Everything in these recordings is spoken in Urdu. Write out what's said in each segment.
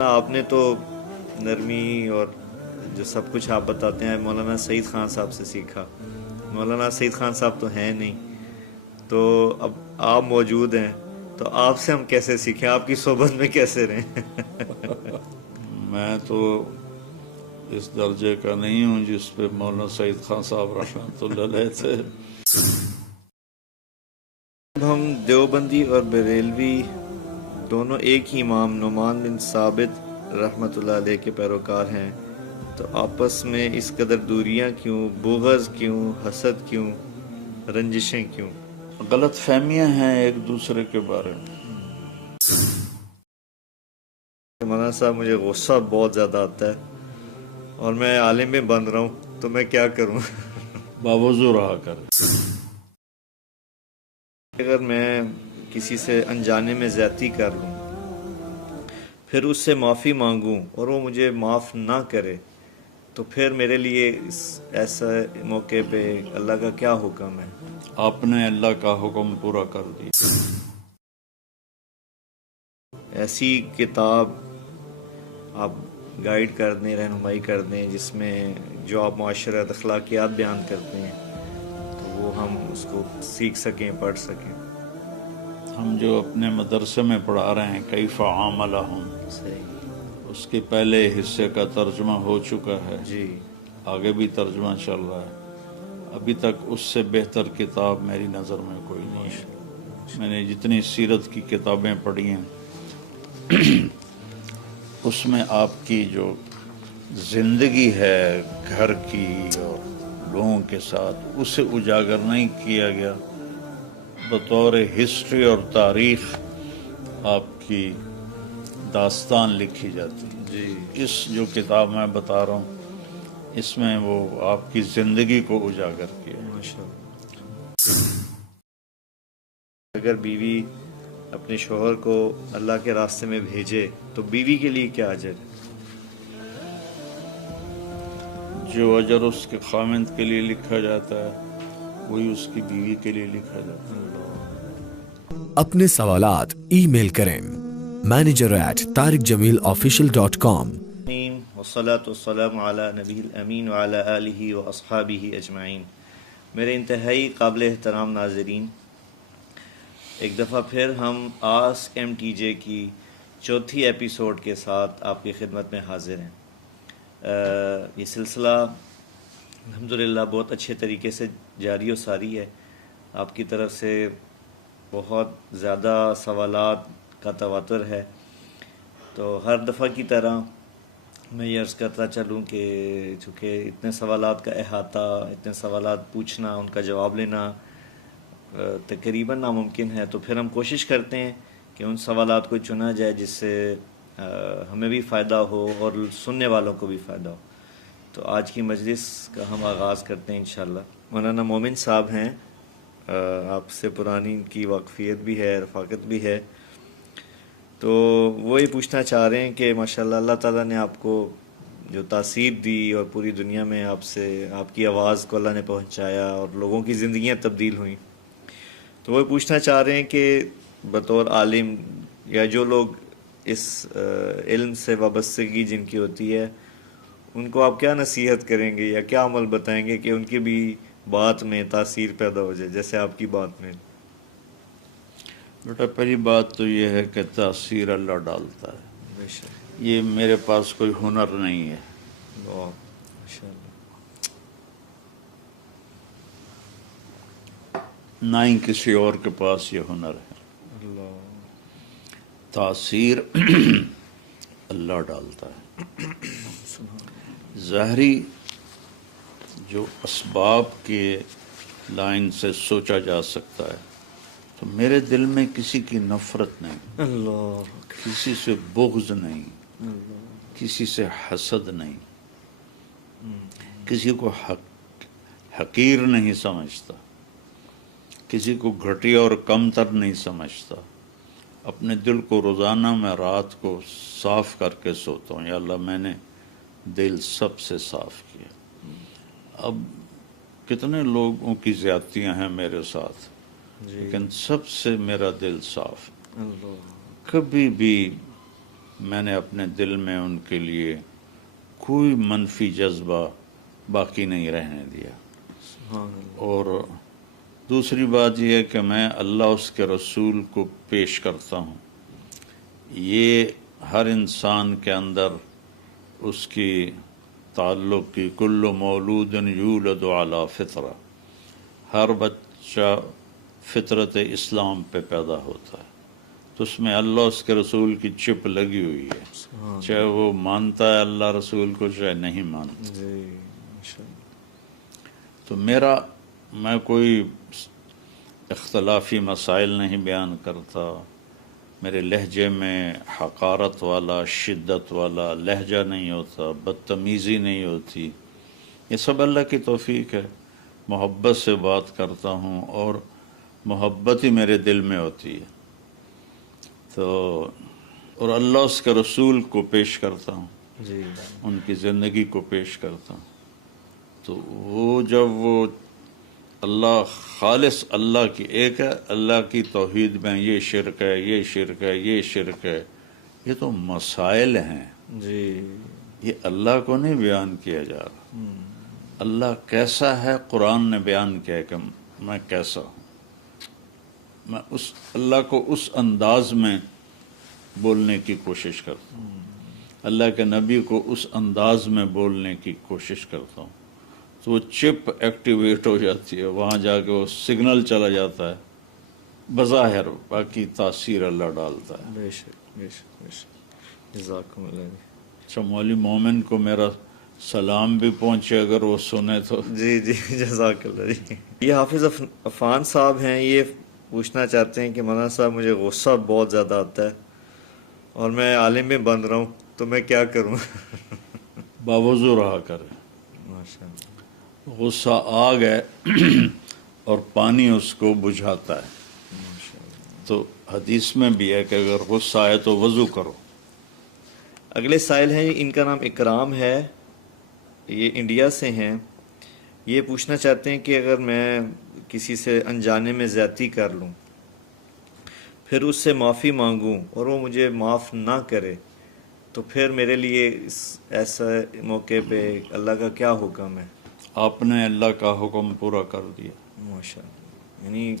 آپ نے تو نرمی اور جو سب کچھ آپ بتاتے ہیں مولانا سعید خان صاحب سے سیکھا. مولانا سعید خان صاحب تو ہیں نہیں، تو اب آپ موجود ہیں تو آپ سے ہم کیسے سیکھیں، آپ کی صحبت میں کیسے رہیں؟ میں تو اس درجے کا نہیں ہوں جس پہ مولانا سعید خان صاحب رحمۃ اللہ علیہ تھے. ہم دیوبندی اور بریلوی دونوں ایک ہی امام نعمان بن ثابت رحمۃ اللہ علیہ کے پیروکار ہیں، تو آپس میں اس قدر دوریاں کیوں، بغض کیوں، حسد کیوں، رنجشیں کیوں؟ غلط فہمیاں ہیں ایک دوسرے کے بارے میں. مولانا صاحب مجھے غصہ بہت زیادہ آتا ہے اور میں عالم میں بن رہا ہوں، تو میں کیا کروں؟ باوضو رہا کرے. اگر میں کسی سے انجانے میں زیادتی کر لوں، پھر اس سے معافی مانگوں اور وہ مجھے معاف نہ کرے، تو پھر میرے لیے ایسا موقع پہ اللہ کا کیا حکم ہے؟ آپ نے اللہ کا حکم پورا کر دیا. ایسی کتاب آپ گائیڈ کر دیں، رہنمائی کر دیں، جس میں جو آپ معاشرت اخلاقیات بیان کرتے ہیں تو وہ ہم اس کو سیکھ سکیں، پڑھ سکیں. ہم جو اپنے مدرسے میں پڑھا رہے ہیں کیف عاملہم، صحیح. اس کے پہلے حصے کا ترجمہ ہو چکا ہے، جی. آگے بھی ترجمہ چل رہا ہے. ابھی تک اس سے بہتر کتاب میری نظر میں کوئی نہیں ہے. میں نے جتنی سیرت کی کتابیں پڑھی ہیں اس میں آپ کی جو زندگی ہے گھر کی اور لوگوں کے ساتھ، اسے اجاگر نہیں کیا گیا. بطور ہسٹری اور تاریخ آپ کی داستان لکھی جاتی ہے. جی. اس جو کتاب میں بتا رہا ہوں اس میں وہ آپ کی زندگی کو اجاگر کیا. ماشاء اللہ. اگر بیوی اپنے شوہر کو اللہ کے راستے میں بھیجے تو بیوی کے لیے کیا اجر ہے؟ جو اجر اس کے خاوند کے لیے لکھا جاتا ہے وہی اس کی بیوی کے لیے لکھا جاتا ہے. اپنے سوالات ای میل کریں manager@tariqjamilofficial.com. والصلاة والسلام علی نبی الامین وعلی آلہ واصحابہ اجمعین. میرے انتہائی قابل احترام ناظرین، ایک دفعہ پھر ہم آسک ایم ٹی جے کی چوتھی ایپیسوڈ کے ساتھ آپ کی خدمت میں حاضر ہیں. یہ سلسلہ الحمدللہ بہت اچھے طریقے سے جاری و ساری ہے. آپ کی طرف سے بہت زیادہ سوالات کا تواتر ہے، تو ہر دفعہ کی طرح میں یہ عرض کرتا چلوں کہ چونکہ اتنے سوالات کا احاطہ، اتنے سوالات پوچھنا، ان کا جواب لینا تقریباً ناممکن ہے، تو پھر ہم کوشش کرتے ہیں کہ ان سوالات کو چنا جائے جس سے ہمیں بھی فائدہ ہو اور سننے والوں کو بھی فائدہ ہو. تو آج کی مجلس کا ہم آغاز کرتے ہیں انشاءاللہ. مولانا مومن صاحب ہیں، آپ سے پرانی ان کی واقفیت بھی ہے، رفاقت بھی ہے، تو وہ یہ پوچھنا چاہ رہے ہیں کہ ماشاءاللہ اللہ تعالیٰ نے آپ کو جو تاثیر دی اور پوری دنیا میں آپ سے آپ کی آواز کو اللہ نے پہنچایا اور لوگوں کی زندگیاں تبدیل ہوئیں، تو وہ پوچھنا چاہ رہے ہیں کہ بطور عالم یا جو لوگ اس علم سے وابستگی جن کی ہوتی ہے، ان کو آپ کیا نصیحت کریں گے یا کیا عمل بتائیں گے کہ ان کی بھی بات میں تاثیر پیدا ہو جائے جیسے آپ کی بات میں؟ بیٹا پہلی بات تو یہ ہے کہ تاثیر اللہ ڈالتا ہے. بے شک. یہ میرے پاس کوئی ہنر نہیں ہے. ماشاء اللہ. نہ ہی کسی اور کے پاس یہ ہنر ہے. اللہ. تاثیر اللہ ڈالتا ہے. ظاہری جو اسباب کے لائن سے سوچا جا سکتا ہے تو میرے دل میں کسی کی نفرت نہیں، اللہ. کسی سے بغض نہیں، کسی سے حسد نہیں، کسی کو حقیر نہیں سمجھتا، کسی کو گھٹیا اور کم تر نہیں سمجھتا. اپنے دل کو روزانہ میں رات کو صاف کر کے سوتا ہوں، یا اللہ میں نے دل سب سے صاف کیا. اب کتنے لوگوں کی زیادتیاں ہیں میرے ساتھ، لیکن سب سے میرا دل صاف. اللہ. کبھی بھی میں نے اپنے دل میں ان کے لیے کوئی منفی جذبہ باقی نہیں رہنے دیا. سبحان اللہ. اور دوسری بات یہ ہے کہ میں اللہ اس کے رسول کو پیش کرتا ہوں. یہ ہر انسان کے اندر اس کی تعلق کی کل مولود یولد علی فطرہ، ہر بچہ فطرت اسلام پہ پیدا ہوتا ہے، تو اس میں اللہ اس کے رسول کی چپ لگی ہوئی ہے، سبحان چاہے وہ مانتا ہے اللہ رسول کو چاہے نہیں مانتا. جی ماشاء اللہ. تو میں کوئی اختلافی مسائل نہیں بیان کرتا، میرے لہجے میں حقارت والا شدت والا لہجہ نہیں ہوتا، بدتمیزی نہیں ہوتی. یہ سب اللہ کی توفیق ہے. محبت سے بات کرتا ہوں اور محبت ہی میرے دل میں ہوتی ہے. تو اور اللہ اس کے رسول کو پیش کرتا ہوں، جی ان کی زندگی کو پیش کرتا ہوں. تو وہ جب وہ اللہ خالص اللہ کی ایک ہے، اللہ کی توحید میں یہ شرک ہے، یہ شرک ہے، یہ شرک ہے، یہ تو مسائل ہیں، جی. یہ اللہ کو نہیں بیان کیا جا رہا. اللہ کیسا ہے قرآن نے بیان کیا ہے کہ میں کیسا ہوں. میں اس اللہ کو اس انداز میں بولنے کی کوشش کرتا ہوں، اللہ کے نبی کو اس انداز میں بولنے کی کوشش کرتا ہوں. تو وہ چپ ایکٹیویٹ ہو جاتی ہے، وہاں جا کے وہ سگنل چلا جاتا ہے. بظاہر باقی تاثیر اللہ ڈالتا ہے. بے شک بے شک بے شک. جزاکم اللہ. اچھا، مولوی مومن کو میرا سلام بھی پہنچے اگر وہ سنے تو. جی جی جزاک اللہ. جی یہ حافظ عفان صاحب ہیں، یہ پوچھنا چاہتے ہیں کہ مولانا صاحب مجھے غصہ بہت زیادہ آتا ہے اور میں عالم میں بن رہا ہوں، تو میں کیا کروں؟ باوضو رہا کرے. ماشاء اللہ. غصہ آگ ہے اور پانی اس کو بجھاتا ہے. تو حدیث میں بھی ہے کہ اگر غصہ آئے تو وضو کرو. اگلے سائل ہیں، ان کا نام اکرام ہے، یہ انڈیا سے ہیں. یہ پوچھنا چاہتے ہیں کہ اگر میں کسی سے انجانے میں زیادتی کر لوں، پھر اس سے معافی مانگوں اور وہ مجھے معاف نہ کرے، تو پھر میرے لیے ایسا موقع پہ اللہ کا کیا حکم ہے؟ آپ نے اللہ کا حکم پورا کر دیا، ماشاء اللہ. یعنی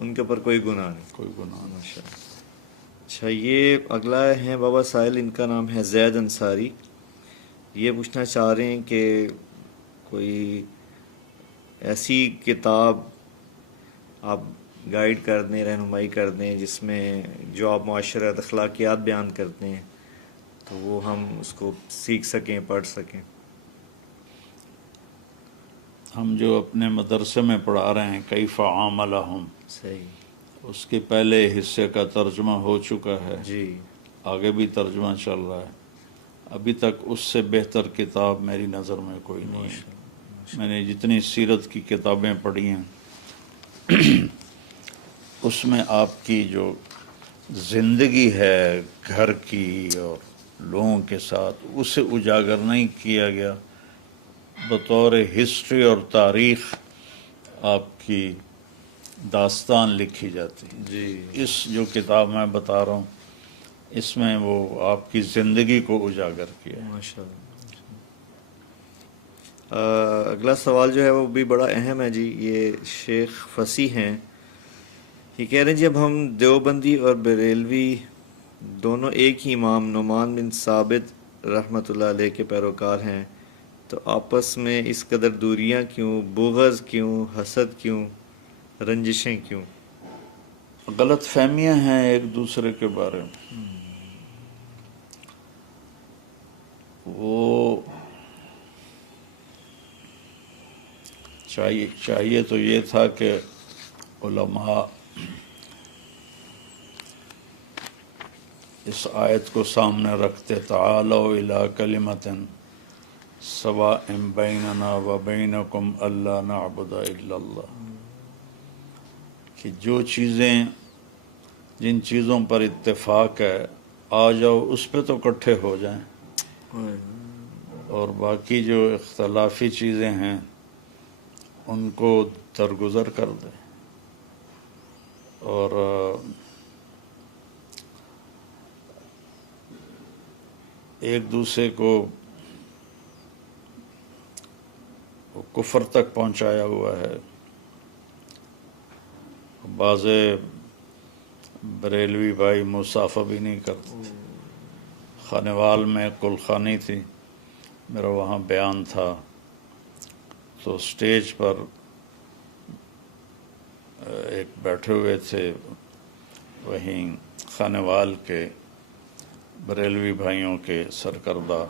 ان کے اوپر کوئی گناہ نہیں. کوئی گناہ نہیں. ماشاء اللہ. اچھا، یہ اگلا ہے بابا سائل، ان کا نام ہے زید انصاری. یہ پوچھنا چاہ رہے ہیں کہ کوئی ایسی کتاب آپ گائیڈ کر دیں، رہنمائی کر دیں، جس میں جو آپ معاشرت اخلاقیات بیان کرتے ہیں تو وہ ہم اس کو سیکھ سکیں، پڑھ سکیں. ہم جو اپنے مدرسے میں پڑھا رہے ہیں کیف عاملہم، صحیح. اس کے پہلے حصے کا ترجمہ ہو چکا ہے، جی آگے بھی ترجمہ چل رہا ہے. ابھی تک اس سے بہتر کتاب میری نظر میں کوئی نہیں ہے. میں نے جتنی سیرت کی کتابیں پڑھی ہیں اس میں آپ کی جو زندگی ہے گھر کی اور لوگوں کے ساتھ، اسے اجاگر نہیں کیا گیا. بطور ہسٹری اور تاریخ آپ کی داستان لکھی جاتی. جی. اس جو کتاب میں بتا رہا ہوں اس میں وہ آپ کی زندگی کو اجاگر کیا ہے. ماشاء اللہ. اگلا سوال جو ہے وہ بھی بڑا اہم ہے جی. یہ شیخ فصیح ہیں، یہ کہہ رہے ہیں جب ہم دیوبندی اور بریلوی دونوں ایک ہی امام نعمان بن ثابت رحمۃ اللہ علیہ کے پیروکار ہیں، تو آپس میں اس قدر دوریاں کیوں، بغض کیوں، حسد کیوں، رنجشیں کیوں؟ غلط فہمیاں ہیں ایک دوسرے کے بارے میں. وہ چاہیے تو یہ تھا کہ علماء اس آیت کو سامنے رکھتے، تعالوا الی کلمۃ سواء بیننا و بینکم الا نعبد الا اللہ، کہ جن چیزوں پر اتفاق ہے آ جاؤ اس پہ تو اکٹھے ہو جائیں، اور باقی جو اختلافی چیزیں ہیں ان کو درگزر کر دیں. اور ایک دوسرے کو کفر تک پہنچایا ہوا ہے. بعض بریلوی بھائی مصافحہ بھی نہیں کرتے. خانوال میں کلخانی تھی، میرا وہاں بیان تھا، تو اسٹیج پر ایک بیٹھے ہوئے تھے وہیں خانوال کے بریلوی بھائیوں کے سرکردہ،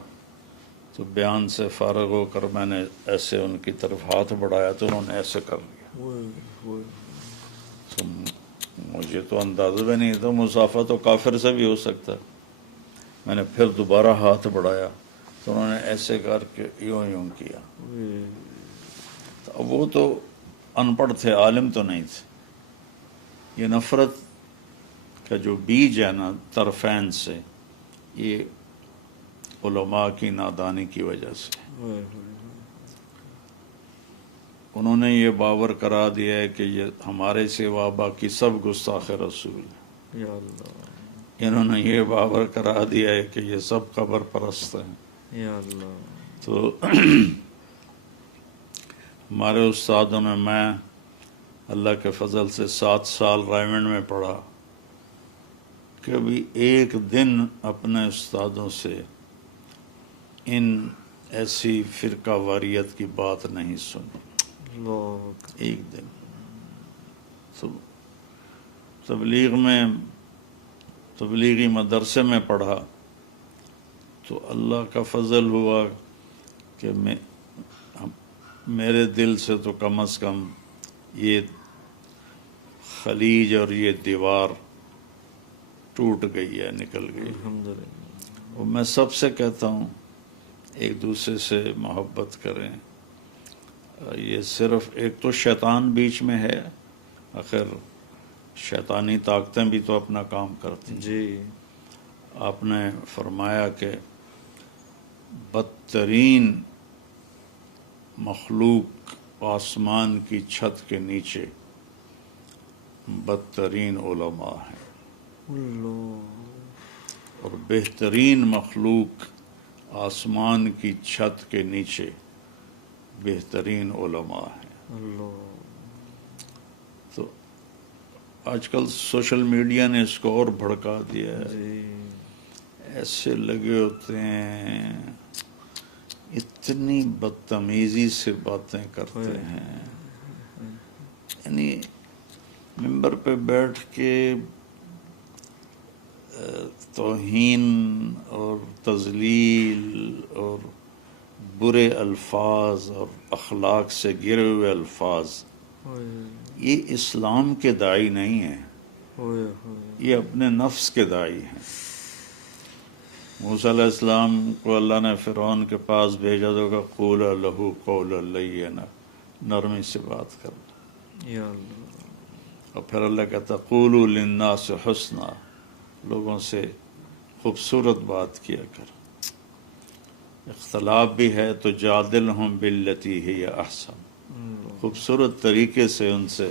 تو بیان سے فارغ ہو کر میں نے ایسے ان کی طرف ہاتھ بڑھایا تو انہوں نے ایسے کر لیا. تو مجھے تو اندازہ بھی نہیں تھا، مصافحہ تو کافر سے بھی ہو سکتا ہے. میں نے پھر دوبارہ ہاتھ بڑھایا تو انہوں نے ایسے کر کے یوں کیا. تو وہ تو ان پڑھ تھے، عالم تو نہیں تھے. یہ نفرت کا جو بیج ہے نا طرفین سے، یہ علماء کی نادانی کی وجہ سے. انہوں نے یہ باور کرا دیا ہے کہ یہ ہمارے سوا باقی سب گستاخ رسول ہیں. یا اللہ، انہوں نے یہ باور کرا دیا ہے کہ یہ سب قبر پرست ہیں. یا اللہ. تو ہمارے استادوں نے، میں اللہ کے فضل سے 7 سال رائمنڈ میں پڑھا، کبھی ایک دن اپنے استادوں سے ان ایسی فرقہ واریت کی بات نہیں سنی. ایک دن تبلیغی مدرسے میں پڑھا تو اللہ کا فضل ہوا کہ میرے دل سے تو کم از کم یہ خلیج اور یہ دیوار ٹوٹ گئی ہے، نکل گئی. الحمدللہ. اور میں سب سے کہتا ہوں ایک دوسرے سے محبت کریں. یہ صرف ایک تو شیطان بیچ میں ہے، آخر شیطانی طاقتیں بھی تو اپنا کام کرتی ہیں. جی. آپ نے فرمایا کہ بدترین مخلوق آسمان کی چھت کے نیچے بدترین علماء ہیں، اور بہترین مخلوق آسمان کی چھت کے نیچے بہترین علماء ہیں. تو آج کل سوشل میڈیا نے اس کو اور بھڑکا دیا ہے. ایسے لگے ہوتے ہیں، اتنی بدتمیزی سے باتیں کرتے ہیں. یعنی ممبر پہ بیٹھ کے توہین اور تذلیل اور برے الفاظ اور اخلاق سے گرے ہوئے الفاظ، یہ اسلام کے داعی نہیں ہیں، یہ اپنے نفس کے داعی ہیں. موسیٰ علیہ السلام کو اللہ نے فرعون کے پاس بھیجا تو کہا قولا لہ قولا لینا، نرمی سے بات کرنا. یا اللہ. اور پھر اللہ کہتا قولوا للناس حسنا، لوگوں سے خوبصورت بات کیا کر. اختلاف بھی ہے تو جادلہم باللتی ہی احسن، خوبصورت طریقے سے ان سے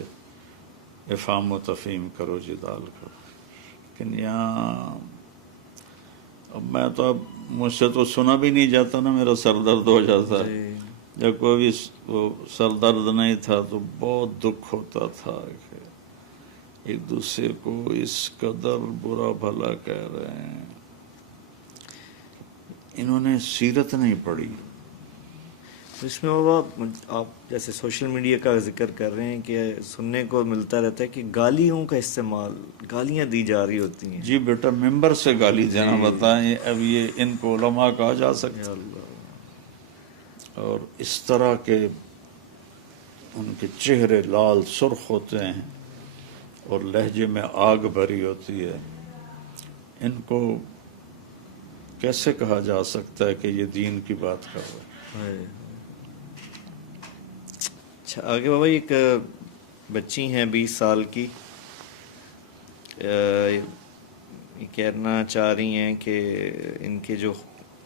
افہام و تفہیم کرو، جدال کرو. لیکن یہاں اب میں تو اب مجھ سے تو سنا بھی نہیں جاتا نا، میرا سر درد ہو جاتا ہے. جب کوئی بھی سر درد نہیں تھا تو بہت دکھ ہوتا تھا کہ ایک دوسرے کو اس قدر برا بھلا کہہ رہے ہیں. انہوں نے سیرت نہیں پڑھی. اس میں بابا آپ جیسے سوشل میڈیا کا ذکر کر رہے ہیں کہ سننے کو ملتا رہتا ہے کہ گالیوں کا استعمال، گالیاں دی جا رہی ہوتی ہیں. جی بیٹا، ممبر سے گالی دینا بتائیں، اب یہ ان کو علماء کہا جا سکتا؟ اور اس طرح کے ان کے چہرے لال سرخ ہوتے ہیں اور لہجے میں آگ بھری ہوتی ہے. ان کو کیسے کہا جا سکتا ہے کہ یہ دین کی بات کر رہے ہیں؟ اچھا، آگے بابا ایک بچی ہیں 20 سال کی، یہ کہنا چاہ رہی ہیں کہ ان کے جو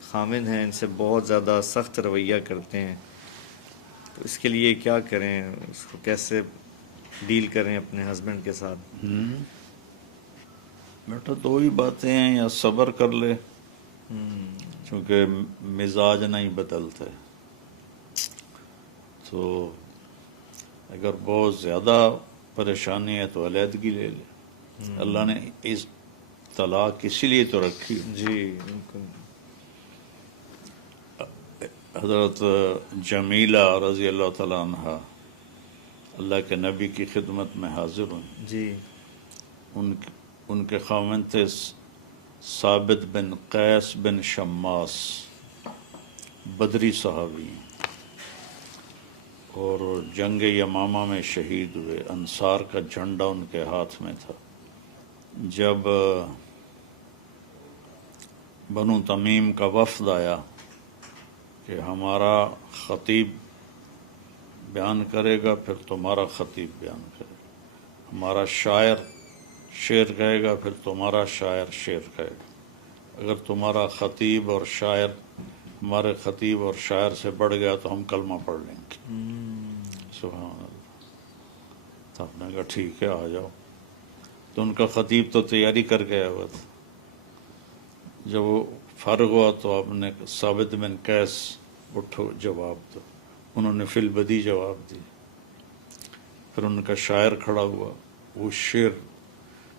خامند ہیں ان سے بہت زیادہ سخت رویہ کرتے ہیں، تو اس کے لیے کیا کریں، اس کو کیسے ڈیل کریں اپنے ہسبینڈ کے ساتھ؟ بیٹا دو ہی باتیں ہیں، یا صبر کر لے چونکہ مزاج نہیں بدلتے، تو اگر بہت زیادہ پریشانی ہے تو علیحدگی لے لے۔ اللہ نے اس طلاق اسی لیے تو رکھی۔ جی بالکل۔ حضرت جمیلہ رضی اللہ تعالیٰ عنہ اللہ کے نبی کی خدمت میں حاضر ہوئی۔ جی ان کے خاوند تھے ثابت بن قیس بن شماس، بدری صحابی، اور جنگ یمامہ میں شہید ہوئے۔ انصار کا جھنڈا ان کے ہاتھ میں تھا۔ جب بنو تمیم کا وفد آیا کہ ہمارا خطیب بیان کرے گا پھر تمہارا خطیب بیان کرے گا، ہمارا شاعر شعر کہے گا پھر تمہارا شاعر شعر کہے گا، اگر تمہارا خطیب اور شاعر ہمارے خطیب اور شاعر سے بڑھ گیا تو ہم کلمہ پڑھ لیں گے۔ سبحان اللہ۔ تو آپ نے کہا ٹھیک ہے آ جاؤ۔ تو ان کا خطیب تو تیاری کر کے آیا ہوا تھا۔ جب وہ فارغ ہوا تو آپ نے ثابت بن قیس اٹھو جواب دو، انہوں نے فی البدی جواب دی۔ پھر ان کا شاعر کھڑا ہوا، وہ شعر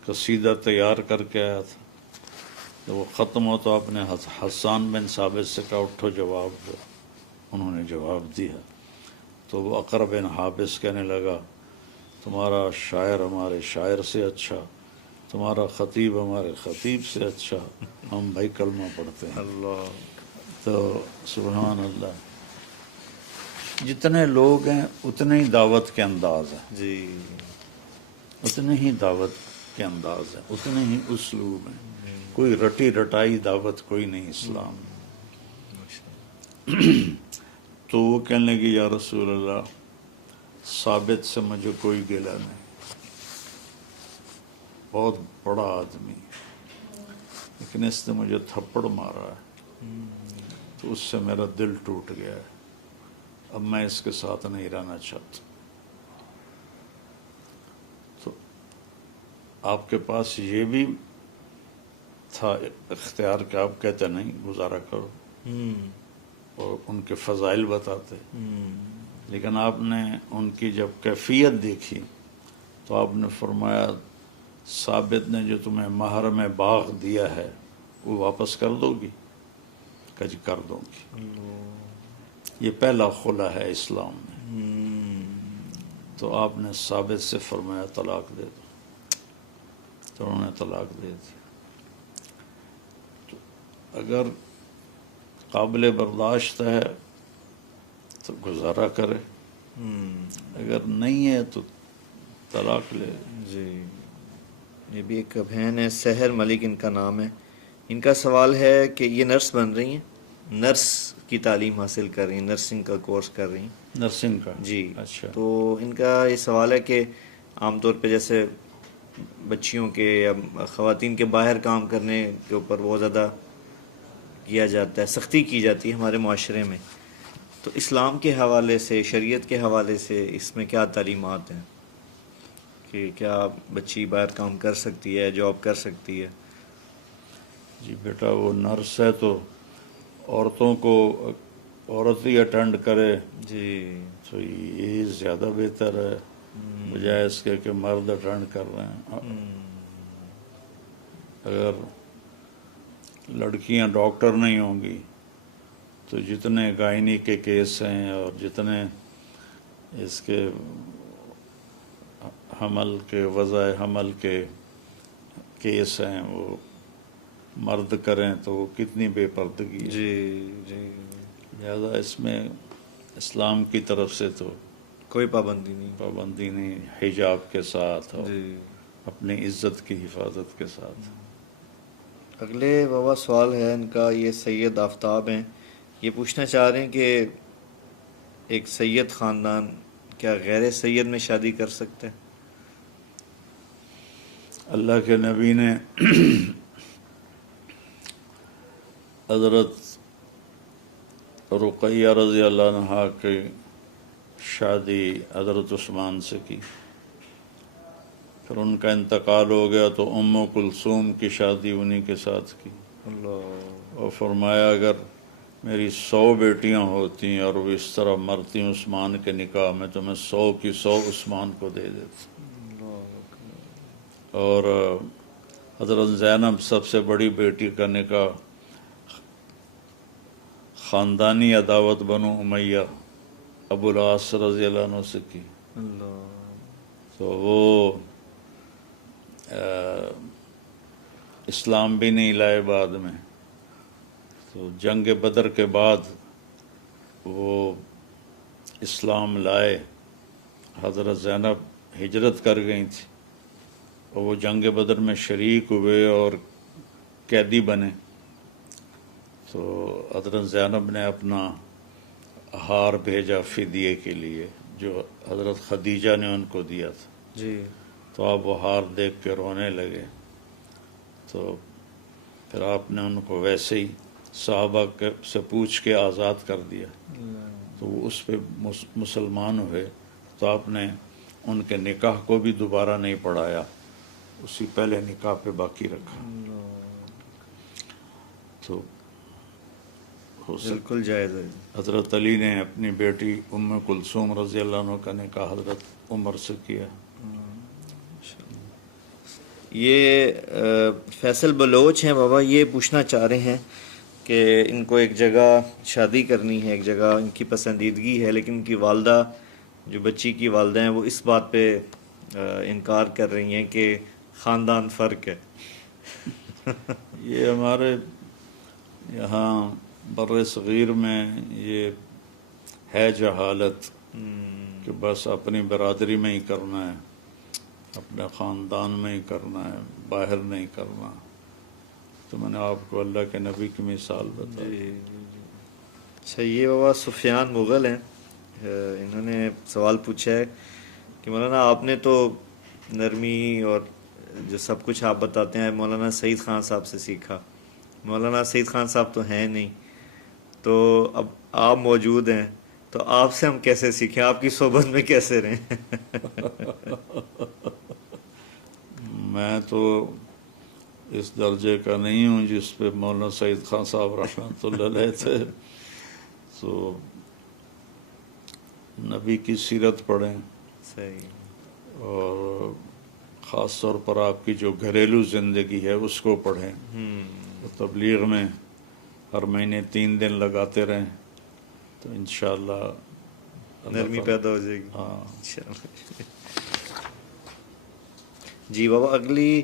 قصیدہ تیار کر کے آیا تھا۔ جب وہ ختم ہو تو آپ نے حسان بن ثابت سے کہا اٹھو جواب دو، انہوں نے جواب دیا۔ تو وہ اقرا بن حابس کہنے لگا تمہارا شاعر ہمارے شاعر سے اچھا، تمہارا خطیب ہمارے خطیب سے اچھا، ہم بھائی کلمہ پڑھتے ہیں۔ اللہ۔ تو سبحان اللہ، جتنے لوگ ہیں اتنے ہی دعوت کے انداز ہیں، جی اتنے ہی دعوت کے انداز ہیں، اتنے ہی اسلوب ہیں۔ کوئی رٹی رٹائی دعوت کوئی نہیں اسلام میں۔ تو وہ کہنے لگی یا رسول اللہ ثابت سے مجھے کوئی گلہ نہیں، بہت بڑا آدمی، لیکن اس نے مجھے تھپڑ مارا ہے تو اس سے میرا دل ٹوٹ گیا ہے، اب میں اس کے ساتھ نہیں رہنا چاہتا۔ تو آپ کے پاس یہ بھی تھا اختیار کہ آپ کہتے نہیں گزارا کرو اور ان کے فضائل بتاتے، لیکن آپ نے ان کی جب کیفیت دیکھی تو آپ نے فرمایا ثابت نے جو تمہیں مہر میں باغ دیا ہے وہ واپس کر دو گی؟ کہ جی کر دوں گی۔ یہ پہلا خلا ہے اسلام میں۔ تو آپ نے ثابت سے فرمایا طلاق دے دو، تو انہوں نے طلاق دے دی۔ تو اگر قابل برداشت ہے تو گزارا کرے، اگر نہیں ہے تو طلاق لے۔ جی یہ بھی ایک بہن ہے سحر ملک ان کا نام ہے، ان کا سوال ہے کہ یہ نرس بن رہی ہیں، نرس کی تعلیم حاصل کر رہی ہیں، نرسنگ کا کورس کر رہی ہیں۔ نرسنگ کا؟ جی اچھا۔ تو ان کا یہ سوال ہے کہ عام طور پہ جیسے بچیوں کے یا خواتین کے باہر کام کرنے کے اوپر بہت زیادہ کیا جاتا ہے، سختی کی جاتی ہے ہمارے معاشرے میں، تو اسلام کے حوالے سے، شریعت کے حوالے سے اس میں کیا تعلیمات ہیں کہ کیا بچی باہر کام کر سکتی ہے، جاب کر سکتی ہے؟ جی بیٹا وہ نرس ہے تو عورتوں کو عورت ہی اٹینڈ کرے جی تو یہ زیادہ بہتر ہے بجائے اس کے کہ مرد اٹینڈ کر رہے ہیں۔ اگر لڑکیاں ڈاکٹر نہیں ہوں گی تو جتنے گائنی کے کیس ہیں اور جتنے اس کے حمل کے وضع حمل کے کیس ہیں وہ مرد کریں تو وہ کتنی بے پردگی ہے۔ جی لہذا اس میں اسلام کی طرف سے تو کوئی پابندی نہیں۔ پابندی نہیں، حجاب کے ساتھ اور جی اپنی عزت کی حفاظت کے ساتھ۔ اگلے بابا سوال ہے ان کا، یہ سید آفتاب ہیں، یہ پوچھنا چاہ رہے ہیں کہ ایک سید خاندان کیا غیر سید میں شادی کر سکتے ہیں؟ اللہ کے نبی نے حضرت رقیہ رضی اللہ عنہا کی شادی حضرت عثمان سے کی، پھر ان کا انتقال ہو گیا تو ام کلثوم کی شادی انہی کے ساتھ کی، اللہ اور فرمایا اگر میری 100 بیٹیاں ہوتی اور وہ اس طرح مرتی عثمان کے نکاح میں تو میں 100 کی 100 عثمان کو دے دیتا. اور حضرت زینب سب سے بڑی بیٹی کا نکاح خاندانی عداوت بنو امیہ ابو العاص رضی اللہ عنہ سے کی. تو وہ اسلام بھی نہیں لائے بعد میں. تو جنگ بدر کے بعد وہ اسلام لائے. حضرت زینب ہجرت کر گئی تھی اور وہ جنگ بدر میں شریک ہوئے اور قیدی بنے. تو حضرت زینب نے اپنا ہار بھیجا فدیے کے لیے جو حضرت خدیجہ نے ان کو دیا تھا. جی. تو آپ وہ ہار دیکھ کے رونے لگے. تو پھر آپ نے ان کو ویسے ہی صحابہ سے پوچھ کے آزاد کر دیا. تو وہ اس پہ مسلمان ہوئے. تو آپ نے ان کے نکاح کو بھی دوبارہ نہیں پڑھایا, اسی پہلے نکاح پہ باقی رکھا. تو بالکل جائز ہے. حضرت علی نے اپنی بیٹی ام کلثوم رضی اللہ عنہ کا نکاح حضرت عمر سے کیا. یہ فیصل بلوچ ہیں بابا, یہ پوچھنا چاہ رہے ہیں کہ ان کو ایک جگہ شادی کرنی ہے, ایک جگہ ان کی پسندیدگی ہے, لیکن ان کی والدہ جو بچی کی والدہ ہیں وہ اس بات پہ انکار کر رہی ہیں کہ خاندان فرق ہے. یہ ہمارے یہاں بر صغیر میں یہ ہے جہالت کہ بس اپنی برادری میں ہی کرنا ہے, اپنے خاندان میں ہی کرنا ہے, باہر نہیں کرنا. تو میں نے آپ کو اللہ کے نبی کی مثال بتائی. اچھا, یہ بابا سفیان مغل ہیں, انہوں نے سوال پوچھا ہے کہ مولانا آپ نے تو نرمی اور جو سب کچھ آپ بتاتے ہیں مولانا سعید خان صاحب سے سیکھا. مولانا سعید خان صاحب تو ہیں نہیں, تو اب آپ موجود ہیں, تو آپ سے ہم کیسے سیکھیں, آپ کی صحبت میں کیسے رہیں؟ میں تو اس درجے کا نہیں ہوں جس پہ مولانا سعید خان صاحب رحمۃ اللہ علیہ تھے. تو نبی کی سیرت پڑھیں صحیح. اور خاص طور پر آپ کی جو گھریلو زندگی ہے اس کو پڑھیں. تبلیغ میں ہر مہینے 3 دن لگاتے رہیں تو انشاءاللہ نرمی پیدا ہو جائے گی. ہاں. جی بابا, اگلی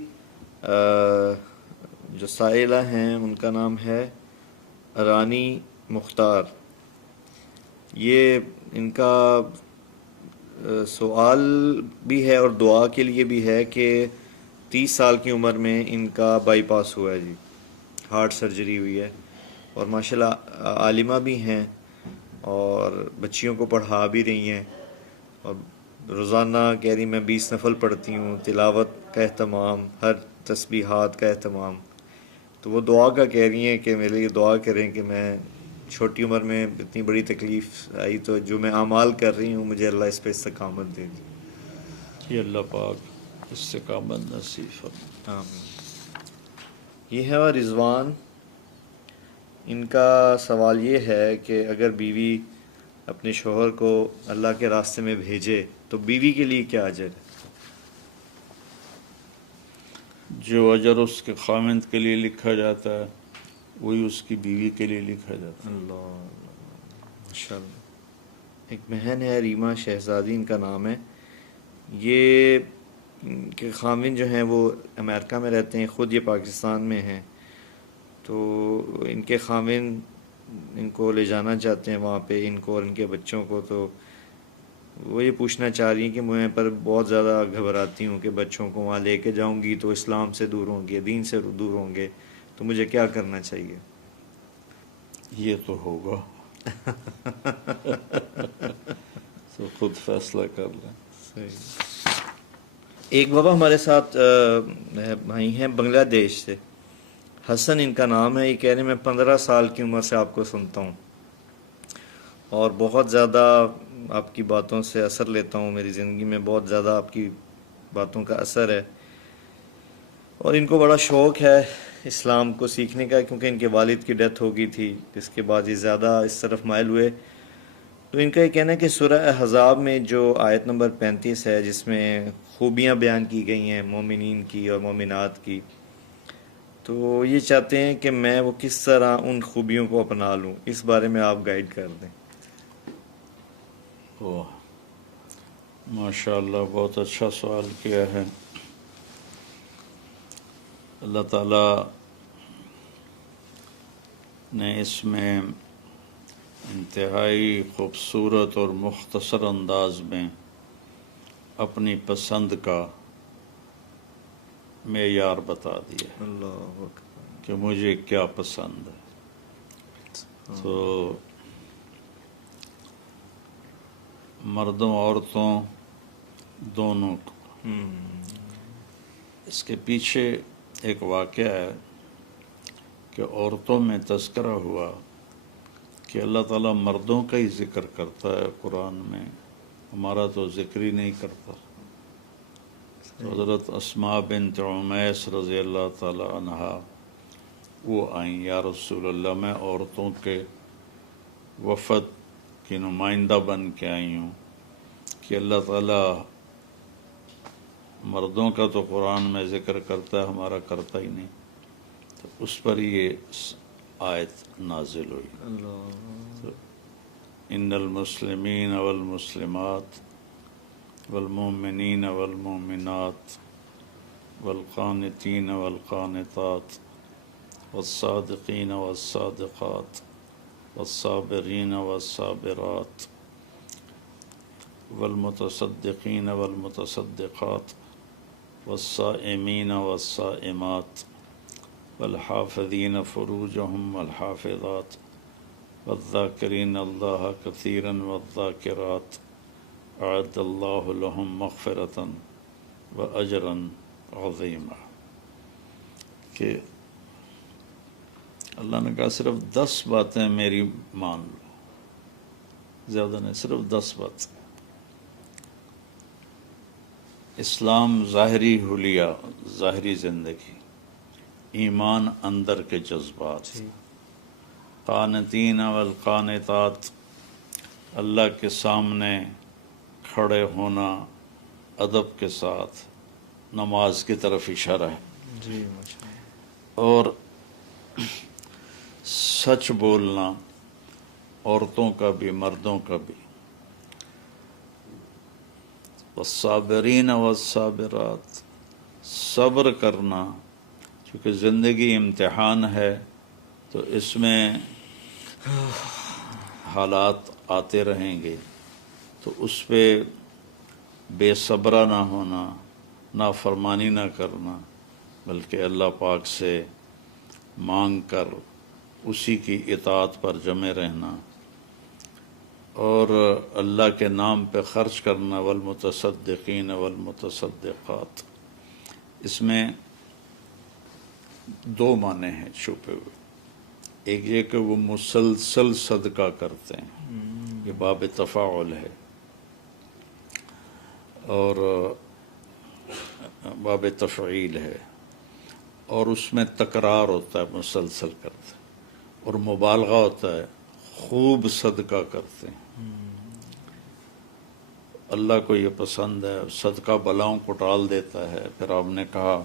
جو سائلہ ہیں ان کا نام ہے رانی مختار. یہ ان کا سوال بھی ہے اور دعا کے لیے بھی ہے کہ 30 سال کی عمر میں ان کا بائی پاس ہوا ہے جی, ہارٹ سرجری ہوئی ہے, اور ماشاءاللہ عالمہ بھی ہیں اور بچیوں کو پڑھا بھی رہی ہیں, اور روزانہ کہہ رہی میں 20 نفل پڑھتی ہوں, تلاوت کا اہتمام, ہر تسبیحات کا اہتمام. تو وہ دعا کا کہہ رہی ہیں کہ میرے لیے دعا کریں کہ میں چھوٹی عمر میں اتنی بڑی تکلیف آئی تو جو میں اعمال کر رہی ہوں مجھے اللہ اس پہ استقامت دے دی. یہ اللہ پاک استقامت نصیب فرمائے. آمین. یہ ہے رضوان, ان کا سوال یہ ہے کہ اگر بیوی اپنے شوہر کو اللہ کے راستے میں بھیجے تو بیوی کے لیے کیا اجر ہے؟ جو اجر اس کے خاوند کے لیے لکھا جاتا ہے وہی اس کی بیوی کے لیے لکھا جاتا ہے. اللہ ماشاءاللہ. ایک بہن ہے ریما شہزادی ان کا نام ہے. یہ کہ خاوند جو ہیں وہ امریکہ میں رہتے ہیں, خود یہ پاکستان میں ہیں. تو ان کے خاوند ان کو لے جانا چاہتے ہیں وہاں پہ, ان کو اور ان کے بچوں کو. تو وہ یہ پوچھنا چاہ رہی ہیں کہ میں پر بہت زیادہ گھبراتی ہوں کہ بچوں کو وہاں لے کے جاؤں گی تو اسلام سے دور ہوں گے, دین سے دور ہوں گے, تو مجھے کیا کرنا چاہیے؟ یہ تو ہوگا تو خود فیصلہ کر لیں. صحیح. ایک بابا ہمارے ساتھ بھائی ہیں بنگلہ دیش سے, حسن ان کا نام ہے. یہ کہہ رہے ہیں میں 15 سال کی عمر سے آپ کو سنتا ہوں اور بہت زیادہ آپ کی باتوں سے اثر لیتا ہوں, میری زندگی میں بہت زیادہ آپ کی باتوں کا اثر ہے, اور ان کو بڑا شوق ہے اسلام کو سیکھنے کا، کیونکہ ان کے والد کی ڈیتھ ہو گئی تھی، جس کے بعد یہ زیادہ اس طرف مائل ہوئے. تو ان کا یہ کہنا ہے کہ سورہ احزاب میں جو آیت نمبر 35 ہے، جس میں خوبیاں بیان کی گئی ہیں مومنین کی اور مومنات کی، تو یہ چاہتے ہیں کہ میں وہ کس طرح ان خوبیوں کو اپنا لوں. اس بارے میں آپ گائیڈ کر دیں. ماشاء اللہ، بہت اچھا سوال کیا ہے. اللہ تعالیٰ نے اس میں انتہائی خوبصورت اور مختصر انداز میں اپنی پسند کا معیار بتا دیا اللہ اکبر. کہ مجھے کیا پسند ہے. تو مردوں عورتوں دونوں کو اس کے پیچھے ایک واقعہ ہے کہ عورتوں میں تذکرہ ہوا کہ اللہ تعالیٰ مردوں کا ہی ذکر کرتا ہے قرآن میں، ہمارا تو ذکر ہی نہیں کرتا. تو حضرت اسماء بنت عمیس رضی اللہ تعالیٰ عنہا وہ آئیں، یا رسول اللہ میں عورتوں کے وفد کی نمائندہ بن کے آئی ہوں کہ اللہ تعالیٰ مردوں کا تو قرآن میں ذکر کرتا ہے، ہمارا کرتا ہی نہیں. تو اس پر یہ آیت نازل ہوئی. تو ان المسلمین والمسلمات والمؤمنین والمؤمنات والقانتین والقانتات والصادقین والصادقات والصابرین والصابرات والمتصدقین والمتصدقات والصائمین والصائمات والحافظین فروجهم والحافظات والذاکرین اللہ کثیرا والذاکرات اعد اللہ لهم مغفرتا واجرا عظیما. کہ اللہ نے کہا صرف 10 باتیں میری مان لو، زیادہ نہیں، صرف 10 باتیں. اسلام ظاہری حلیہ، ظاہری زندگی، ایمان اندر کے جذبات، قانتین والقانتات، اللہ کے سامنے کھڑے ہونا ادب کے ساتھ، نماز کی طرف اشارہ ہے، جی ماشاء اللہ. اور سچ بولنا، عورتوں کا بھی مردوں کا بھی. والصابرین والصابرات، صبر کرنا، کیونکہ زندگی امتحان ہے تو اس میں حالات آتے رہیں گے، تو اس پہ بے صبرا نہ ہونا، نافرمانی نہ کرنا، بلکہ اللہ پاک سے مانگ کر اسی کی اطاعت پر جمے رہنا، اور اللہ کے نام پہ خرچ کرنا. والمتصدقین والمتصدقات، اس میں 2 معنی ہیں چھپے ہوئے. ایک یہ کہ وہ مسلسل صدقہ کرتے ہیں، یہ باب تفاعل ہے، اور باب تفعیل ہے، اور اس میں تکرار ہوتا ہے، مسلسل کرتے ہیں، اور مبالغہ ہوتا ہے، خوب صدقہ کرتے ہیں. اللہ کو یہ پسند ہے، صدقہ بلاؤں کو ٹال دیتا ہے. پھر آپ نے کہا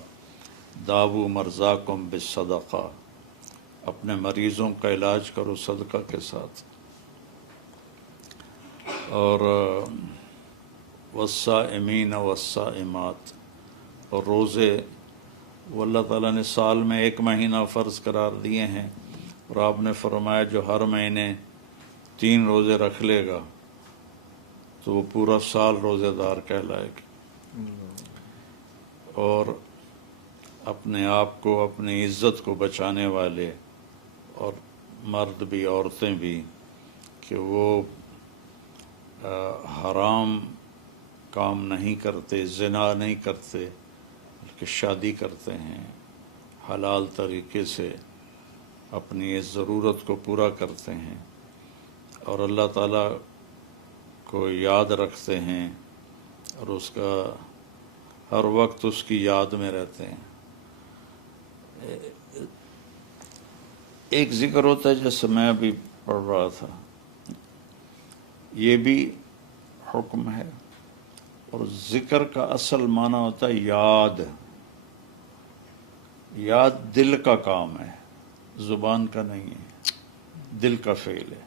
داووا مرضاکم بالصدقہ، اپنے مریضوں کا علاج کرو صدقہ کے ساتھ. اور والصائمین والصائمات، اور روزے، وہ اللہ تعالیٰ نے سال میں 1 مہینہ فرض قرار دیے ہیں، اور آپ نے فرمایا جو ہر مہینے 3 روزے رکھ لے گا تو وہ پورا سال روزے دار کہلائے گا. اور اپنے آپ کو، اپنی عزت کو بچانے والے، اور مرد بھی عورتیں بھی، کہ وہ حرام کام نہیں کرتے، زنا نہیں کرتے، بلکہ شادی کرتے ہیں، حلال طریقے سے اپنی اس ضرورت کو پورا کرتے ہیں، اور اللہ تعالیٰ کو یاد رکھتے ہیں، اور اس کا ہر وقت اس کی یاد میں رہتے ہیں. ایک ذکر ہوتا ہے جیسے میں ابھی پڑھ رہا تھا، یہ بھی حکم ہے، اور ذکر کا اصل معنی ہوتا ہے یاد. یاد دل کا کام ہے، زبان کا نہیں ہے، دل کا فعل ہے.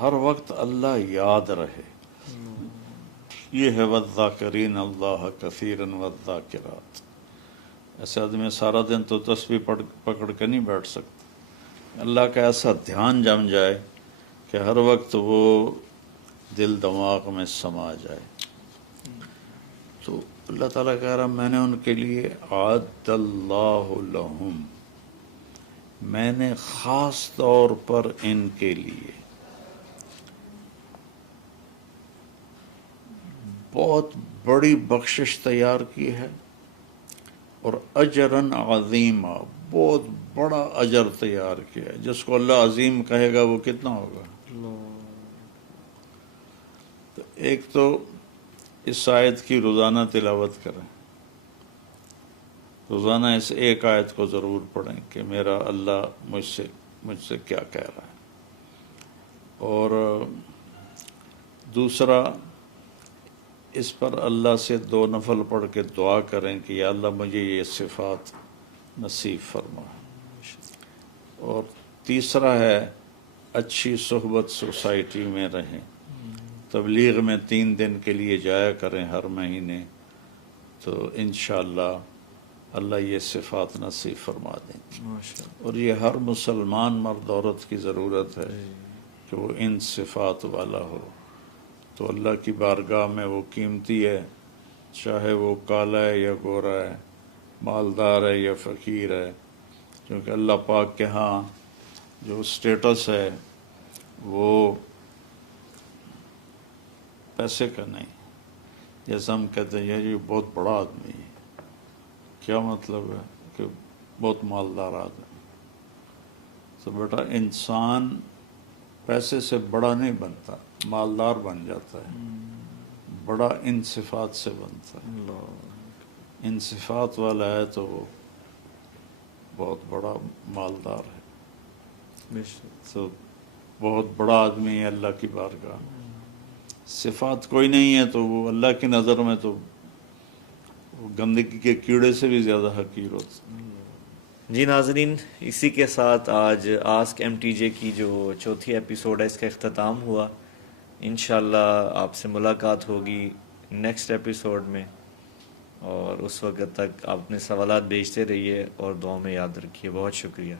ہر وقت اللہ یاد رہے، یہ ہے والذاکرین اللہ کثیرا والذاکرات. ایسے آدمی سارا دن تو تسبیح پکڑ کے نہیں بیٹھ سکتا. اللہ کا ایسا دھیان جم جائے کہ ہر وقت وہ دل دماغ میں سما جائے. تو اللہ تعالیٰ کہہ رہا میں نے ان کے لیے اعد اللہ لہم، میں نے خاص طور پر ان کے لیے بہت بڑی بخشش تیار کی ہے، اور اجراً عظیمہ، بہت بڑا اجر تیار کیا ہے. جس کو اللہ عظیم کہے گا وہ کتنا ہوگا؟ تو ایک تو اس آیت کی روزانہ تلاوت کریں، روزانہ اس ایک آیت کو ضرور پڑھیں کہ میرا اللہ مجھ سے کیا کہہ رہا ہے. اور دوسرا، اس پر اللہ سے 2 نفل پڑھ کے دعا کریں کہ یا اللہ مجھے یہ صفات نصیب فرما. اور تیسرا ہے اچھی صحبت سوسائٹی میں رہیں، تبلیغ میں 3 دن کے لیے جایا کریں ہر مہینے، تو انشاءاللہ اللہ یہ صفات نصیب فرما دیں. اور یہ ہر مسلمان مرد عورت کی ضرورت ہے کہ وہ ان صفات والا ہو. تو اللہ کی بارگاہ میں وہ قیمتی ہے، چاہے وہ کالا ہے یا گورا ہے، مالدار ہے یا فقیر ہے، کیونکہ اللہ پاک کے ہاں جو سٹیٹس ہے وہ پیسے کا نہیں. جیسے ہم کہتے ہیں یہ بہت بڑا آدمی ہے، کیا مطلب ہے کہ بہت مالدار آدمی. تو بیٹا انسان پیسے سے بڑا نہیں بنتا، مالدار بن جاتا ہے. بڑا ان صفات سے بنتا ہے. ان صفات والا ہے تو وہ بہت بڑا مالدار ہے. تو بہت بڑا آدمی ہے اللہ کی بارگاہ. صفات کوئی نہیں ہے تو وہ اللہ کی نظر میں تو گندگی کے کیڑے سے بھی زیادہ حقیر ہوتا. جی ناظرین، اسی کے ساتھ آج آسک ایم ٹی جے کی جو 4تھی ایپیسوڈ ہے اس کا اختتام ہوا. انشاءاللہ آپ سے ملاقات ہوگی نیکسٹ ایپیسوڈ میں، اور اس وقت تک آپ اپنے سوالات بھیجتے رہیے اور دعاؤں میں یاد رکھیے. بہت شکریہ.